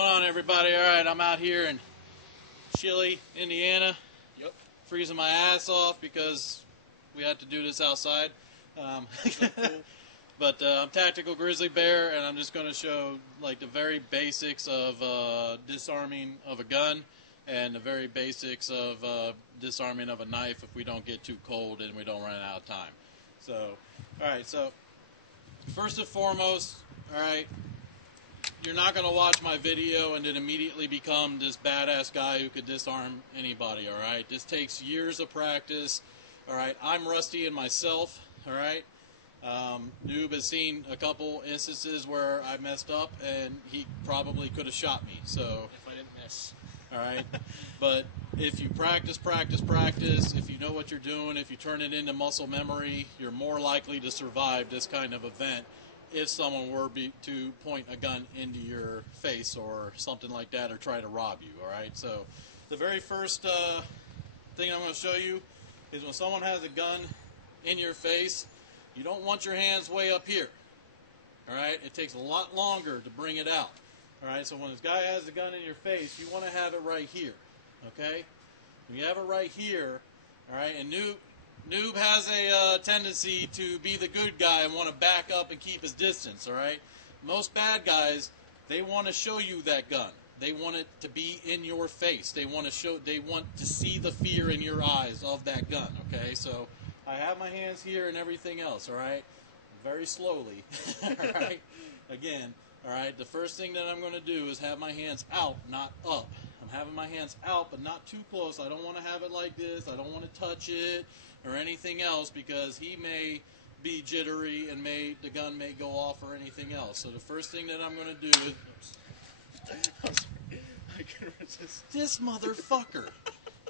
What's going on, everybody? All right, I'm out here in chilly Indiana. Yep. Freezing my ass off because we had to do this outside. But I'm Tactical Grizzly Bear, and I'm just going to show like the very basics of disarming of a gun and the very basics of disarming of a knife if we don't get too cold and we don't run out of time. So, all right. So, first and foremost, all right. You're not going to watch my video and then immediately become this badass guy who could disarm anybody, all right? This takes years of practice, all right? I'm rusty in myself, all right? Noob has seen a couple instances where I messed up, and he probably could have shot me, so... If I didn't miss. All right? But if you practice, if you know what you're doing, if you turn it into muscle memory, you're more likely to survive this kind of event if someone were to point a gun into your face or something like that or try to rob you, all right? So the very first thing I'm going to show you is when someone has a gun in your face, you don't want your hands way up here, all right? It takes a lot longer to bring it out, all right? So when this guy has a gun in your face, you want to have it right here, okay? When you have it right here, all right, and Noob has a tendency to be the good guy and want to back up and keep his distance, all right? Most bad guys, they want to show you that gun. They want it to be in your face. They want to see the fear in your eyes of that gun, okay? So I have my hands here and everything else, all right? Very slowly, all right? Again, all right, the first thing that I'm going to do is have my hands out, not up. I'm having my hands out, but not too close. I don't want to have it like this. I don't want to touch it or anything else because he may be jittery and the gun may go off or anything else. So the first thing that I'm going to do is... I couldn't resist. This motherfucker.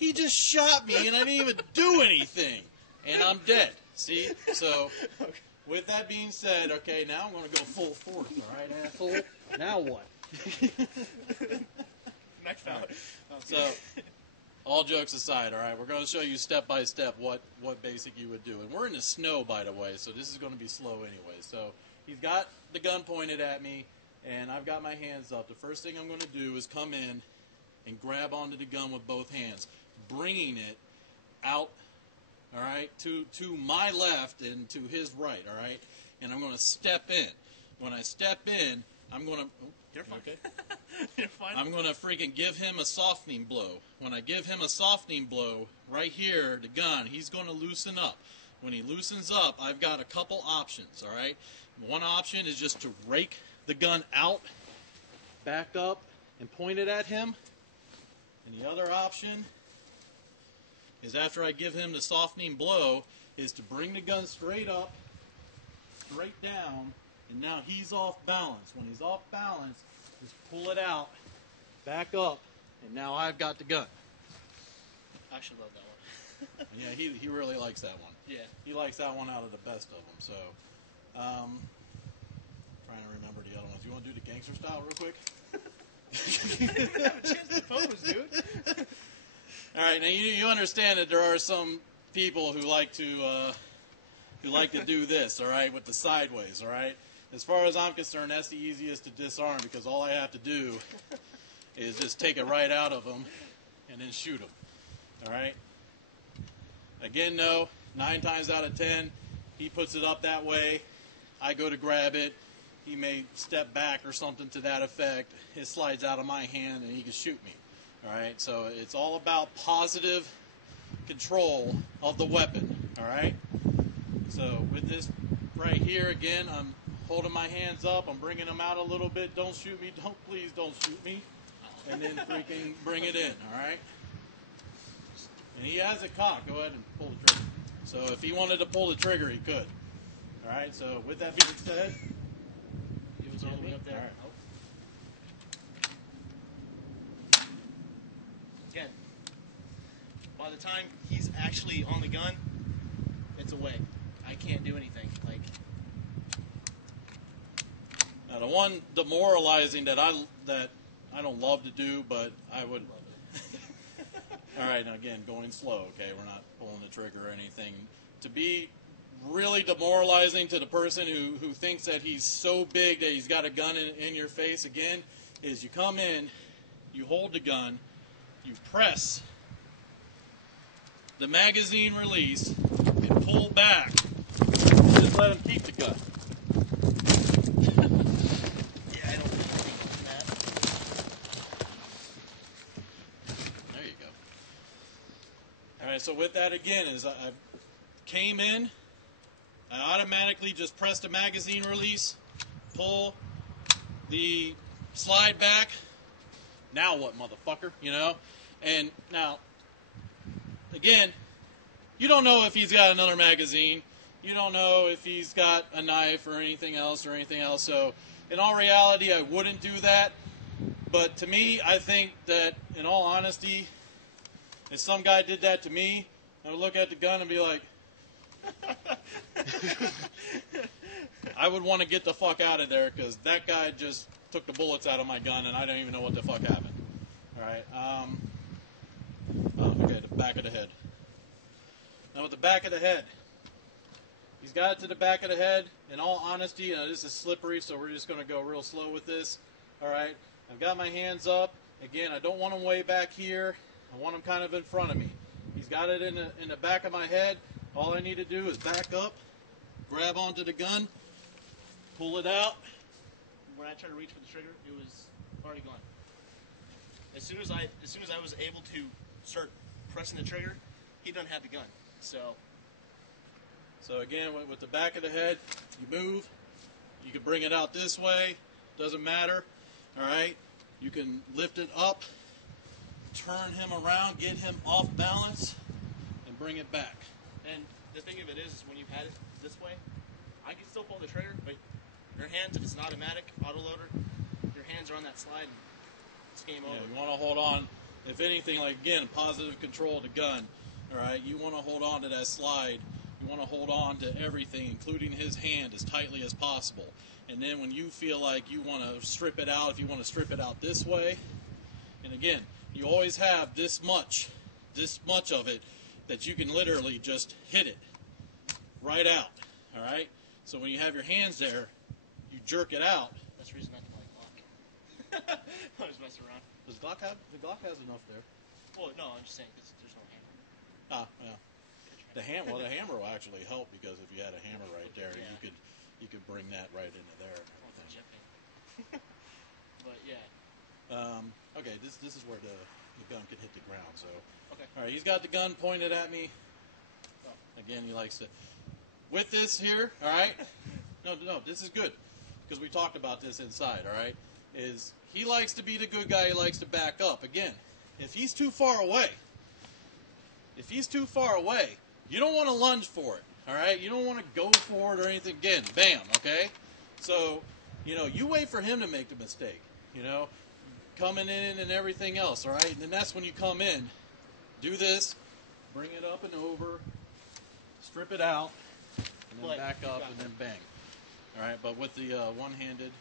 He just shot me and I didn't even do anything. And I'm dead. See? So, with that being said, okay, now I'm going to go full force, all right, asshole? Now what? Next out. So, all jokes aside, all right, we're going to show you step by step what basic you would do. And we're in the snow, by the way, so this is going to be slow anyway. So he's got the gun pointed at me, and I've got my hands up. The first thing I'm going to do is come in and grab onto the gun with both hands, bringing it out, all right, to my left and to his right, all right? And I'm going to step in. When I step in, I'm going to... You're fine. Okay. You're fine. I'm going to freaking give him a softening blow. When I give him a softening blow, right here, the gun, he's going to loosen up. When he loosens up, I've got a couple options, all right? One option is just to rake the gun out, back up, and point it at him. And the other option is after I give him the softening blow, is to bring the gun straight up, straight down, and now he's off balance. When he's off balance, just pull it out, back up, and now I've got the gun. I should love that one. Yeah, he really likes that one. Yeah. He likes that one out of the best of them. So, trying to remember the other ones. You want to do the gangster style real quick? You didn't have a chance to pose, dude. All right, now you understand that there are some people who like to do this, all right, with the sideways, all right? As far as I'm concerned, that's the easiest to disarm because all I have to do is just take it right out of him and then shoot him, all right? Again, no, 9 times out of 10, he puts it up that way. I go to grab it. He may step back or something to that effect. It slides out of my hand and he can shoot me, all right? So it's all about positive control of the weapon, all right? So with this right here, again, I'm holding my hands up. I'm bringing them out a little bit. Don't shoot me. Please don't shoot me. And then freaking bring it in, all right? And he has it cocked. Go ahead and pull the trigger. So if he wanted to pull the trigger, he could. All right, so with that being said, It was all the way up there. All right. Oh. Again, by the time he's actually on the gun, it's away. I can't do anything. Like, now the one demoralizing that I don't love to do, but I would. All right, now again, going slow. Okay, we're not pulling the trigger or anything. To be really demoralizing to the person who thinks that he's so big that he's got a gun in your face, again, is you come in, you hold the gun, you press the magazine release, and pull back. Just let him keep the gun. Yeah, I don't think that. There you go. All right, so with that again is I came in, I automatically just pressed the magazine release, pull the slide back. Now what, motherfucker? You know? And now, again, you don't know if he's got another magazine. You don't know if he's got a knife or anything else. So, in all reality, I wouldn't do that. But to me, I think that, in all honesty, if some guy did that to me, I would look at the gun and be like, I would want to get the fuck out of there because that guy just took the bullets out of my gun and I don't even know what the fuck happened. All right. Okay, the back of the head. Now with the back of the head, he's got it to the back of the head. In all honesty, this is slippery, so we're just going to go real slow with this. All right. I've got my hands up. Again, I don't want him way back here. I want him kind of in front of me. He's got it in the back of my head. All I need to do is back up, grab onto the gun, pull it out. When I tried to reach for the trigger, it was already gone. As soon as I was able to start pressing the trigger, he doesn't have the gun. So again, with the back of the head, you move. You can bring it out this way. Doesn't matter. All right. You can lift it up, turn him around, get him off balance, and bring it back. And the thing of it is when you had it this way, I can still pull the trigger, but your hands, if it's an automatic autoloader, your hands are on that slide and it's game over. You want to hold on, if anything, like again, positive control of the gun. All right, you want to hold on to that slide. You want to hold on to everything, including his hand, as tightly as possible. And then when you feel like you want to strip it out, if you want to strip it out this way, and again, you always have this much of it that you can literally just hit it right out. All right. So when you have your hands there, you jerk it out. That's the reason I don't like Glock. I was messing around. Does Glock have? The Glock has enough there. Well, no, I'm just saying because there's no hammer. Yeah. The hammer will actually help because if you had a hammer right there, Yeah. you could bring that right into there. Oh, the jipping. But yeah. Okay, this is where the gun could hit the ground. So, Okay. all right, he's got the gun pointed at me. Oh. Again, he likes to. With this here, all right. No, this is good because we talked about this inside. All right, is he likes to be the good guy? He likes to back up. Again, if he's too far away, you don't want to lunge for it. All right, you don't want to go for it or anything. Again, bam. Okay, so you wait for him to make the mistake. Coming in and everything else. All right, and then that's when you come in, do this, bring it up and over, strip it out, and then back up and then bang. All right, but with the one-handed,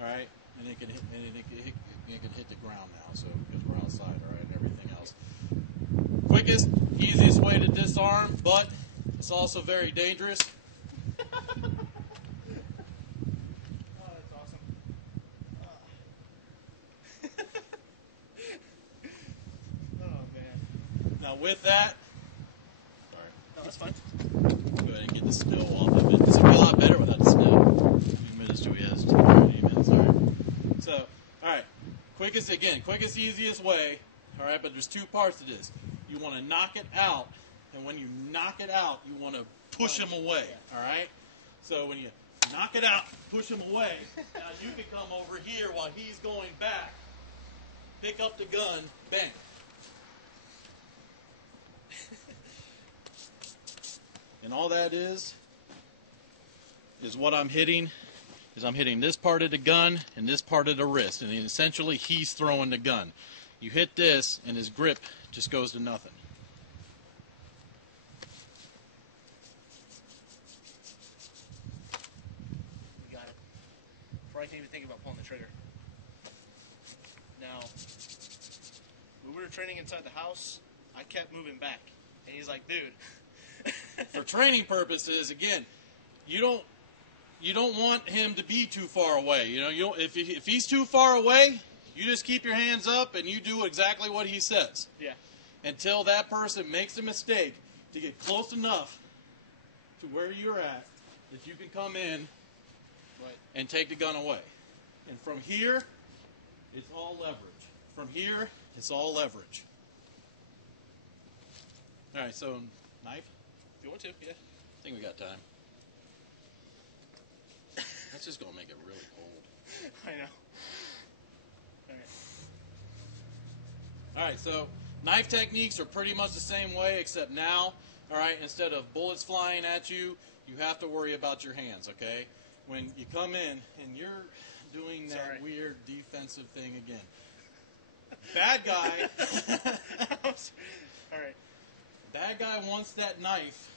all right, and it can hit the ground now. So because we're outside, all right, and everything else. Quickest, easiest way to disarm, but it's also very dangerous. With that, sorry. No, that's fine. Go ahead and get the snow off of it. It's going to be a lot better without the snow. A few minutes till we have 30 minutes. All right. So, all right. Quickest, easiest way. All right, but there's two parts to this. You want to knock it out, and when you knock it out, you want to push him away. All right. So when you knock it out, push him away. Now you can come over here while he's going back. Pick up the gun, bang. And all that is what I'm hitting, is I'm hitting this part of the gun and this part of the wrist. And essentially, he's throwing the gun. You hit this, and his grip just goes to nothing. We got it. Before I can even think about pulling the trigger. Now, when we were training inside the house, I kept moving back. And he's like, dude. For training purposes, again, you don't you don't want him to be too far away. You know, if he's too far away, you just keep your hands up and you do exactly what he says. Yeah. Until that person makes a mistake to get close enough to where you're at that you can come in and take the gun away. And from here, it's all leverage. From here, it's all leverage. All right, so knife? If you want to, yeah. I think we got time. That's just going to make it really cold. I know. All right. All right, so knife techniques are pretty much the same way, except now, all right, instead of bullets flying at you, you have to worry about your hands, okay? When you come in and you're doing that weird defensive thing again. Bad guy. All right. Bad guy wants that knife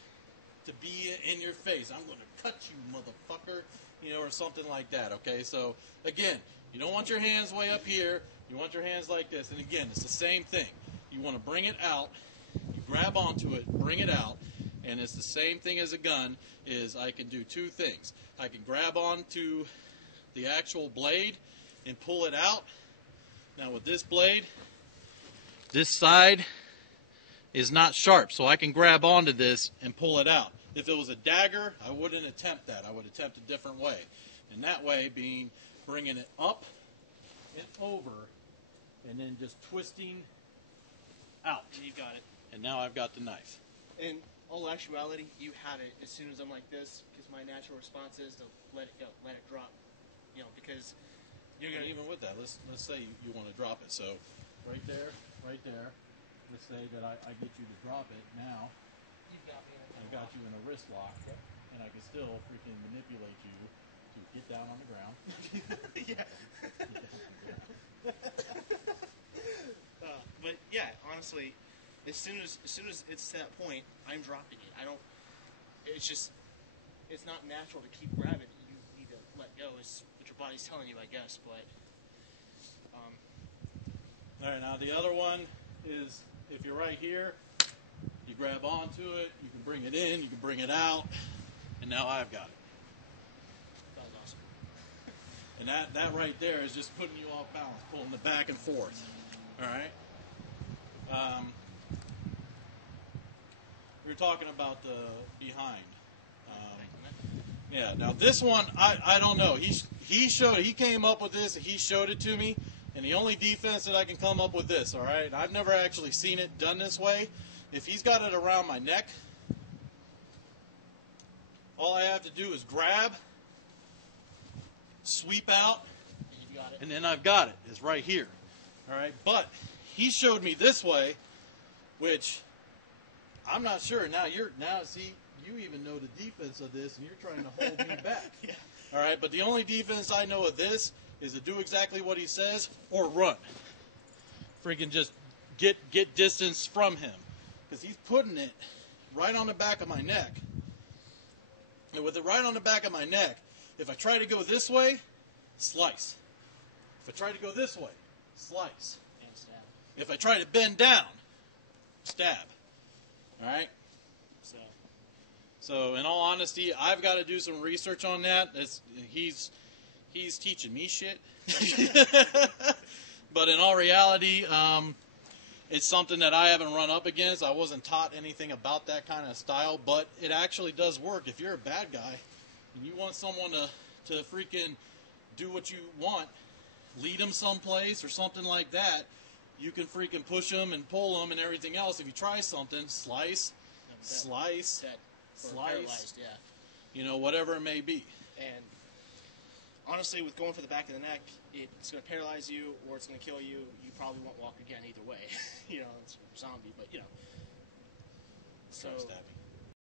to be in your face. I'm going to cut you, motherfucker, you know, or something like that, okay? So, again, you don't want your hands way up here. You want your hands like this. And, again, it's the same thing. You want to bring it out. You grab onto it, bring it out. And it's the same thing as a gun, is I can do two things. I can grab onto the actual blade and pull it out. Now with this blade, this side is not sharp, so I can grab onto this and pull it out. If it was a dagger, I wouldn't attempt that. I would attempt a different way. And that way being bringing it up and over and then just twisting out. And you got it. And now I've got the knife. In all actuality, you have it as soon as I'm like this, because my natural response is to let it go, let it drop. You know, because you're gonna even with that, let's say you want to drop it. So right there. Let's say that I get you to drop it. Now you've got me. I've got you in a wrist lock, and I can still freaking manipulate you to get down on the ground. Yeah. But yeah, honestly, as soon as it's to that point, I'm dropping it. I don't. It's just. It's not natural to keep grabbing. You need to let go. Is what your body's telling you, I guess. But. All right. Now the other one is if you're right here, you grab onto it. You can bring it in. You can bring it out, and now I've got it. That was awesome. And that right there is just putting you off balance, pulling the back and forth. All right. We were talking about the behind. Yeah. Now this one, I don't know. He came up with this. He showed it to me, and the only defense that I can come up with this. All right. I've never actually seen it done this way. If he's got it around my neck, all I have to do is grab, sweep out, and then I've got it. It's right here. All right. But he showed me this way, which I'm not sure. Now see, you even know the defense of this, and you're trying to hold me back. Yeah. All right, but the only defense I know of this is to do exactly what he says or run. Freaking just get distance from him, because he's putting it right on the back of my neck. And with it right on the back of my neck, if I try to go this way, slice. If I try to go this way, slice. And stab. If I try to bend down, stab. All right? So in all honesty, I've got to do some research on that. He's teaching me shit. But in all reality, it's something that I haven't run up against. I wasn't taught anything about that kind of style, but it actually does work. If you're a bad guy and you want someone to freaking do what you want, lead them someplace or something like that, you can freaking push them and pull them and everything else. If you try something, slice, slice, yeah. You know, whatever it may be. And honestly, with going for the back of the neck, it's going to paralyze you or it's going to kill you. You probably won't walk again either way. You know, it's a zombie, but you know. So Stab me.